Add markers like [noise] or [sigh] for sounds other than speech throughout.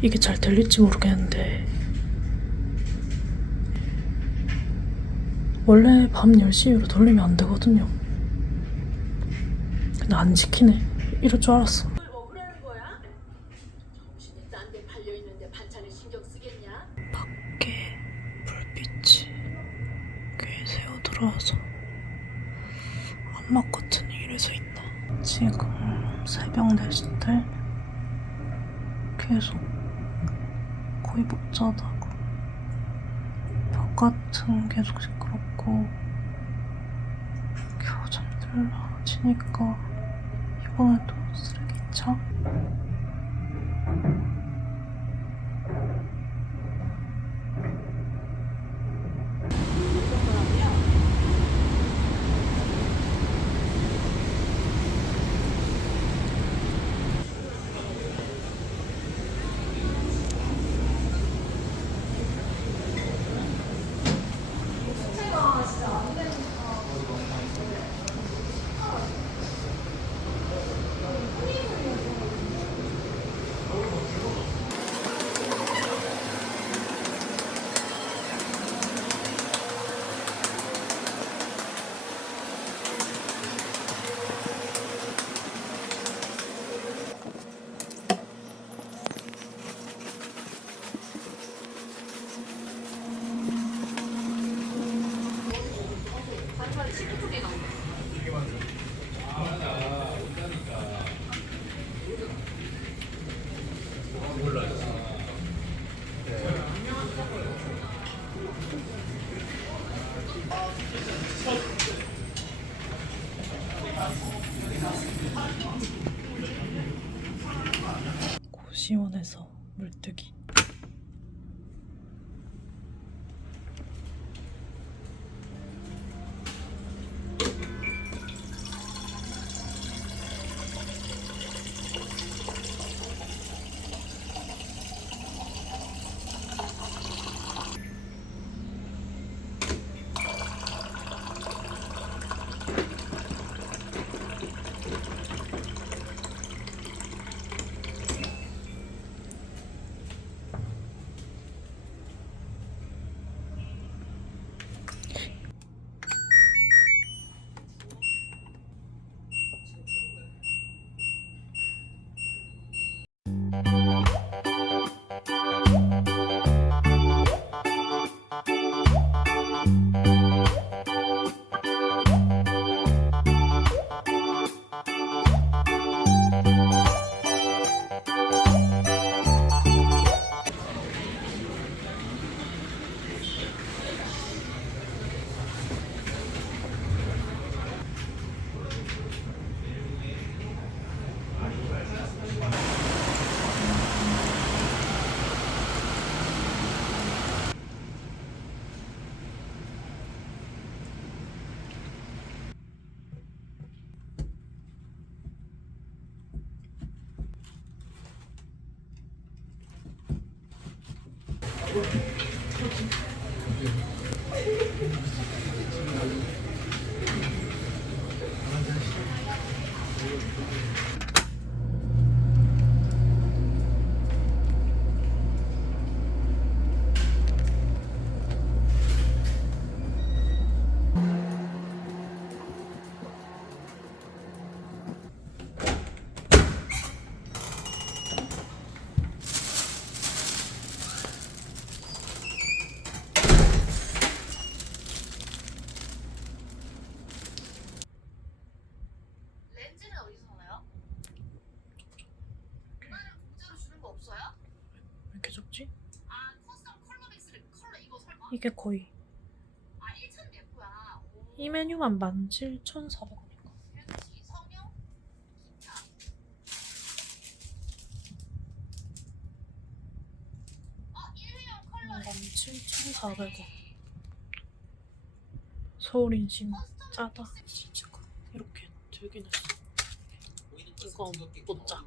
이게 잘 들릴지 모르겠는데 원래 밤 10시 이후로 돌리면 안 되거든요. 근데 안 지키네. 이럴 줄 알았어. 밖에 불빛이 꽤 새어 들어와서 안막 같은 일에서 있나. 지금 새벽 4시 때 계속 못 자다가 바깥은 계속 시끄럽고 겨우 잠들어지니까 이번에도 쓰레기차 렌즈는 어디서 이게 거의 이 메뉴만 17,400원인가? 음, 17,400원. 서울 인심 짜다. 이렇게 되긴 했어. 이거 못짜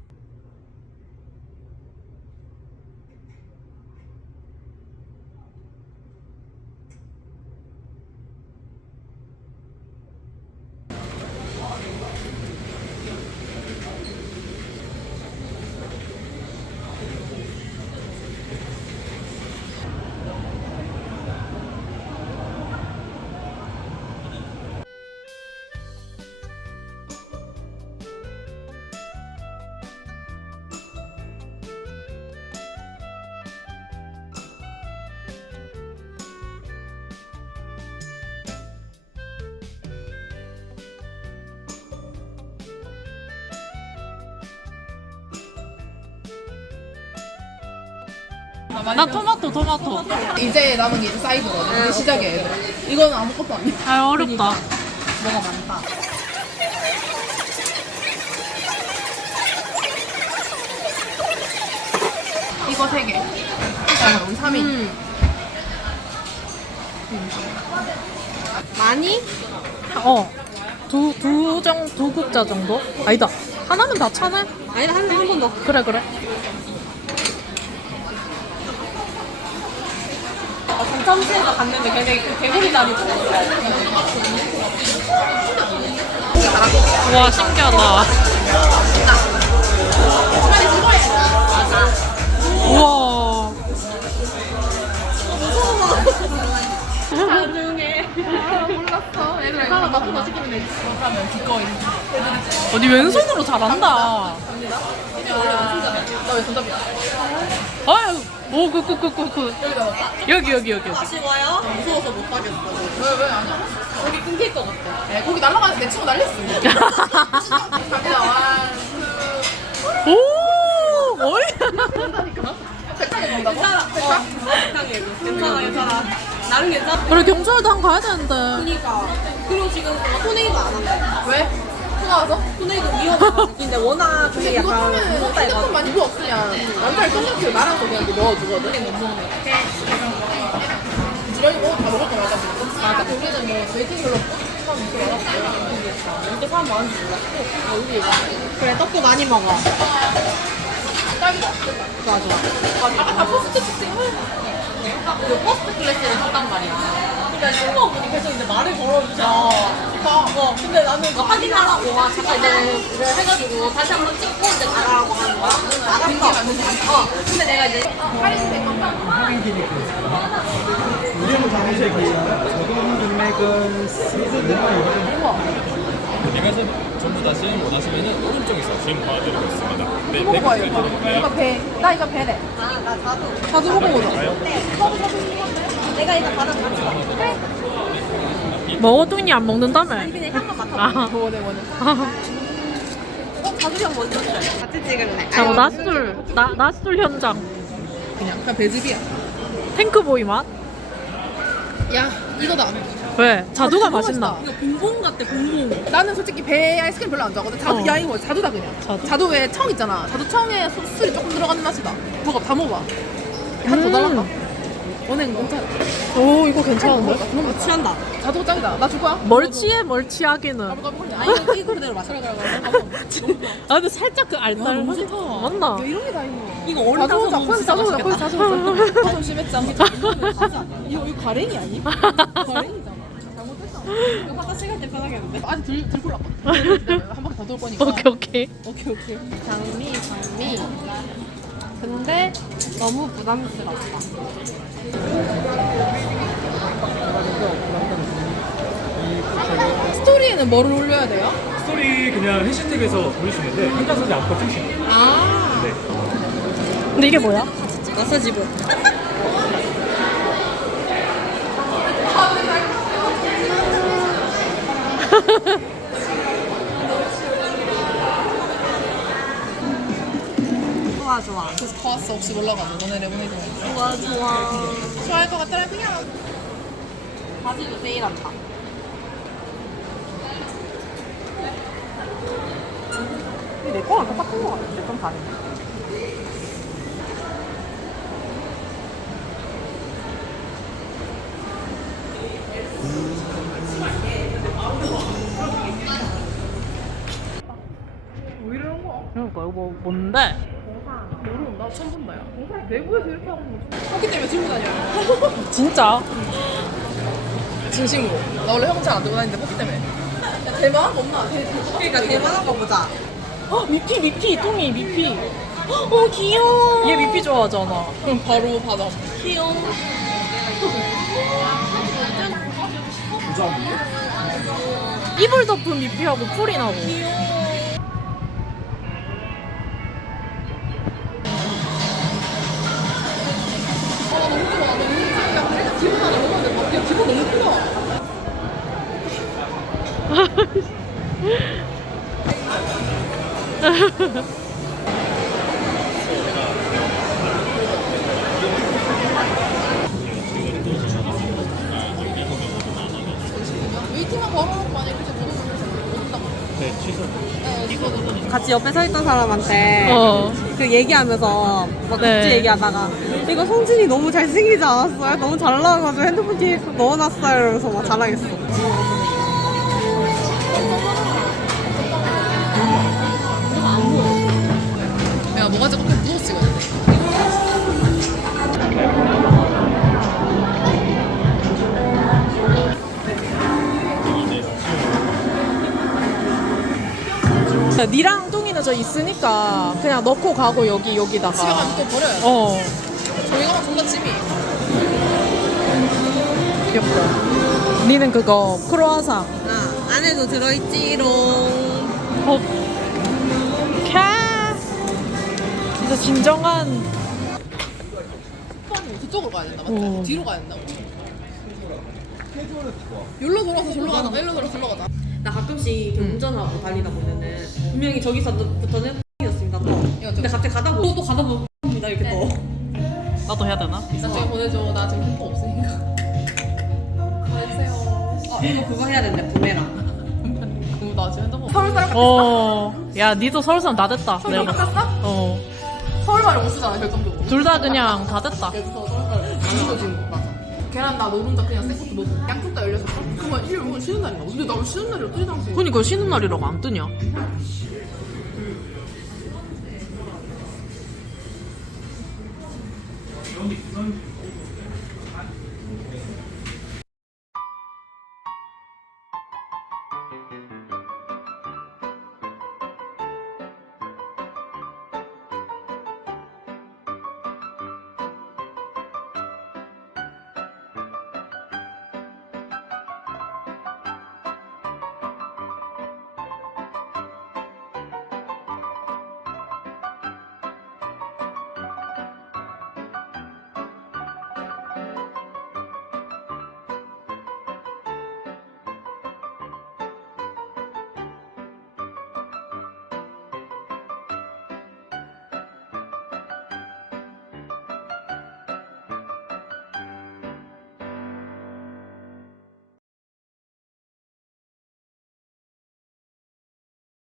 나 토마토 토마토. 이제 남은 게 이제 사이드거든. 이제 시작이야, 얘들. 이거는 아무것도 아니야. 아 어렵다. 뭐가 많다. 이거 세 개. 잠깐만, 우리 3인. 많이? 어. 두, 두 정, 두 국자 정도? 아니다. 하나면 다 차네? 아니다 한번 더. 그래, 그래. 아, 동참시에서 갔는데 걔네 그 개구리 다리 와, 신기하다. 우와. 몰랐어. 얘들아, 이거 나도 나 시키면 돼. 그러면 기꺼이. 어디 왼손으로 잘한다. 나왜 손잡이야? 아유, 오, 그, 그, 그, 그, 그. 여기, 여기, 여기, 여기. 다시 와요? 무서워서 못 가겠어. 왜, 왜 아니야? 여기 끊길 것 같아. 네, 거기 날아가서 내 친구 날렸어. 갑니다. 와, 오! 어이? 백탕에 먹는다고? 괜찮아. 어, 괜찮아. 괜찮아, 괜찮아. 나름 괜찮아. 그래, 경찰도 한번 가야 되는데. 그니까. 그리고 지금 토네이도 안 한대. 왜? 또 나와서? 토네이도 위험해. 근데 워낙 근데 그게 그거 약간 하면 무섭다 핸드폰 해가지고. 많이 필요 없으면 난탈 똥냥치를 말아서 그냥 이렇게 넣어주거든. 지렁이 뭐다 먹을 거 말까 맞아. 우리는 뭐 웨이팅별로 사람 이렇게 이렇게 사람 많은지 몰랐고 아, 우리 이거 그래, 떡도 많이 먹어. 좋아, 좋아. 아, 아까 다 포스트 치팅 그 퍼스트 클래스를 샀단 말이야. 근데 친구분이 계속 이제 말을 걸어주셔. 어, 어, 근데 나는 이거 확인하라고 막 잠깐 이제 이제 해가지고 다시 한번 찍고 이제 나가라고 하는 거야. 나갔어. 어, 근데 내가 이제 할인된 거. 무료 장식이 저금 금액은 시즌 이것은 전부 다 시음 원하시면은 오른쪽에서 지금 도와드리고 있습니다. 네, 이거 이거? 네, 이거 배. 나 이거 배래. 아 나 자두. 자주 먹어 보자. 내가 일단 받아볼게. 먹어두니 안 먹는다며. 그냥 한번 맡아. 아, 뭐네 뭐네. 어, 자두형 먼저 줘. 같이 찍을래. 자, 낮술, 나, 낮술 현장. 그냥 그냥 배즙이야. 탱크보이 맛? 야 이거다. 왜? 자두가 너무 맛있나? 맛있다. 이거 봉봉 같아, 봉봉. 나는 솔직히 배 아이스크림 별로 안 좋아하거든. 자두 어. 야 이거 자두다 그냥. 자두. 자두 왜 청 있잖아. 자두 청에 소- 술이 조금 들어가는 맛이다. 먹어 다 먹어봐. 한더 음. 달란다. 원행 괜찮아. 오, 이거 괜찮은데? 너무 취한다. 자두 짱이다. 나 줄 거야. 멀치해, 멀치하기는. 가볼까? 아니 이거 이거 그대로 마셔. 그래 그래 그래. [laughs] 아, 근데 살짝 그 알딸. 너무 좋다. 맞나? 야, 이런 게 다 있노. 이거 타서 오자. 먹으면 거기서 자주 오자. 거기서 오자. 좀 심했지 않아? 이거 이거 가랭이 아니? [laughs] 가랭이잖아. 잘못했어. 이거 갈때 편하겠는데? 아직 들 들고 올랐거든. 한 바퀴 더 돌 거니까. 오케이, 오케이. 오케이 오케이. 장미, 장미. 근데 너무 부담스럽다. 스토리에는 뭐를 올려야 돼요? 스토리 그냥 해시태그에서 올리시는데 혼자 쓰지 않고 뜨시면 아. 네. 근데 이게 뭐야? 마사지 볼. [laughs] 좋아 좋아. 그래서 봤어. 혹시 몰라가지고. 너네 레몬에이드 좋아 좋아. 좋아할 것 같더라 그냥. 바지도 세일한다. 내 거랑 똑같은 거 같은데? 좀 거야? 그러니까 이거 뭐, 뭔데? 처음 본다 야 내부에서 이렇게 하고 하기 때문에 들고 다녀 [laughs] 진짜? 진심으로 나 원래 형은 잘안 들고 다니는데 뽑기 때문에 야 대만? 없나? 그러니까 대만 한 거 보자. 어, 미피 미피 똥이 미피. 어 귀여워. 얘 미피 좋아하잖아. 그럼 바로 받아 귀여워. 이불 덮은 미피하고 풀이 나고. 아 온다고 네, 취소. 같이 옆에 서 있던 사람한테 어. 그 얘기하면서 막 네. 국지 얘기하다가 이거 성진이 너무 잘생기지 않았어요? 너무 잘 나와가지고 핸드폰 뒤에 넣어놨어요 이러면서 막 자랑했어. 내가 뭐가지 꼭 누워서 찍어야 돼 니랑 똥이는 저 있으니까 그냥 넣고 가고 여기 여기다가. 집에 가면 또 버려요 어. 저희 가 면 존나 찜이 귀엽다. 니는 그거 크로아상. 아, 안에도 들어있지롱. 어. 캬. 진짜 진정한. 저쪽으로 가야 된다 맞다 어. 뒤로 가야 된다고 여기로 돌아서 절로 가다가 일로 돌아서 절로 가자 나 가끔씩 이렇게 운전하고 달리다 보면은 분명히 저기서부터는 이었습니다 또. 근데 갑자기 가다 보고 또 가다 보면 나 이렇게 또. 나도 해야 되나? 나 지금 보내줘 나 지금 핸드폰 없으니까 보내주세요 아 이거 그거 해야 된대 부메랑. 그나 지금 핸드폰 서울 사람 어. 야, 니도 서울 사람 다 됐다. 서울 내가. 바꿨어? 어. 서울 말을 못 쓰잖아 결정적으로 둘 다 그냥 다 됐다. 그래서 서울 맞아 계란 나 노른자 그냥 생것도 먹고 양쪽 다 열렸어? 그만 일요일 오늘 쉬는 날인가? 근데 나 왜 쉬는 날이 어떻게 당시 그니까 쉬는 날이라고 안 뜨냐?